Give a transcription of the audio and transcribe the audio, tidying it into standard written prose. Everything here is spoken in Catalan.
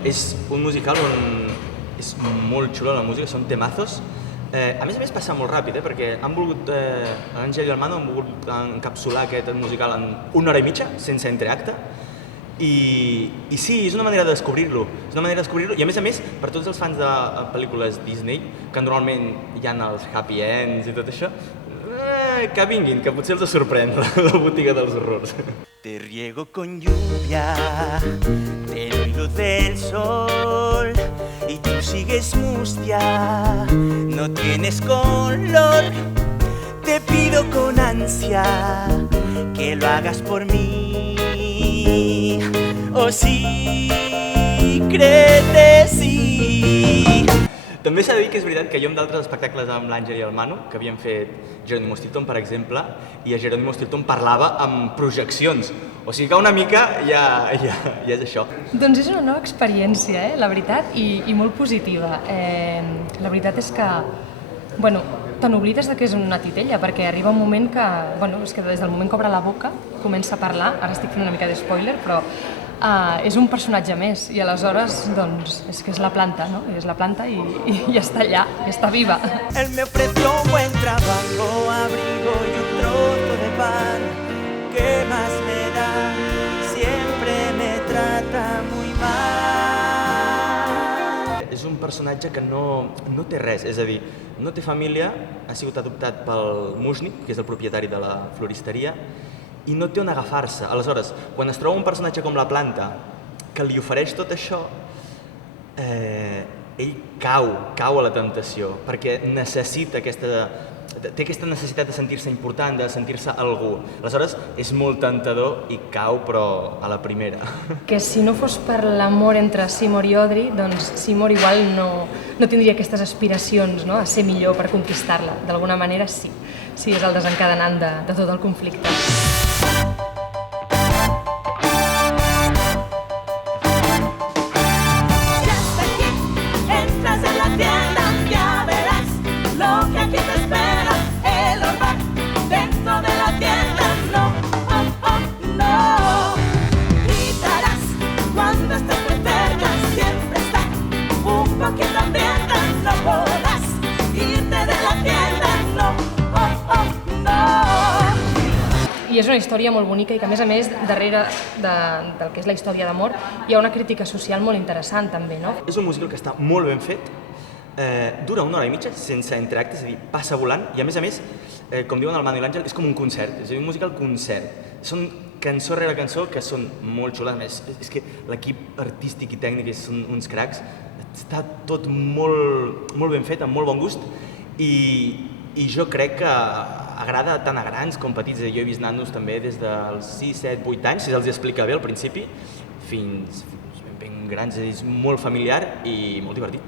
És un musical on és molt xulo la música, són temazos. A més passa molt ràpid, perquè han volgut, l'Àngel i el Manu han volgut encapsular aquest musical en 1 hora i mitja, sense entreacte. I sí, és una manera de descobrir-lo, i a més, per tots els fans de pel·lícules Disney, que normalment hi ha els happy ends i tot això, que vinguin, que potser els sorprèn la botiga dels horrors. Te riego con lluvia, te doy luz del sol y tú sigues mustia, no tienes color. Te pido con ansia que lo hagas por mí. Oh sí, créete sí. També s'ha de dir que és veritat que jo amb d'altres espectacles amb l'Àngel i el Manu, que havíem fet Jerónimo Stilton, per exemple, i a Jerónimo Stilton parlava amb projeccions. O sigui que una mica ja és això. Doncs és una nova experiència, la veritat, i molt positiva. La veritat és que, te n'oblides que és una titella, perquè arriba un moment que, és que des del moment que obre la boca comença a parlar, ara estic fent una mica de spoiler, però és un personatge més, i aleshores, doncs, és que és la planta, no? És la planta i ja està allà, ja està viva. Él me ofreció un buen trabajo, abrigo y un trozo de pan. ¿Qué más me da? Siempre me trata muy mal. És un personatge que no té res, és a dir, no té família, ha sigut adoptat pel Mushnik, que és el propietari de la floristeria, i no té on agafar-se. Aleshores, quan es troba un personatge com la planta, que li ofereix tot això, ell cau a la temptació, perquè té aquesta necessitat de sentir-se important, de sentir-se algú. Aleshores, és molt tentador i cau, però a la primera. Que si no fos per l'amor entre Seymour i Audrey, doncs Seymour igual no tindria aquestes aspiracions a ser millor per conquistar-la. D'alguna manera sí, és el desencadenant de tot el conflicte. I és una història molt bonica i que, a més, darrere del que és la història d'amor hi ha una crítica social molt interessant, també, no? És un musical que està molt ben fet, dura 1 hora i mitja sense entreacte, és a dir, passa volant, i a més, com diuen el Manu i l'Àngel, és com un concert, és a dir, un musical concert. Són cançó rere cançó que són molt xules, a més, és que l'equip artístic i tècnic són uns cracs, està tot molt ben fet, amb molt bon gust, i jo crec que agrada tant a grans com petits. Jo he vist nanos també des dels 6, 7, 8 anys, si se'ls explica bé al principi, fins ben grans, és molt familiar i molt divertit.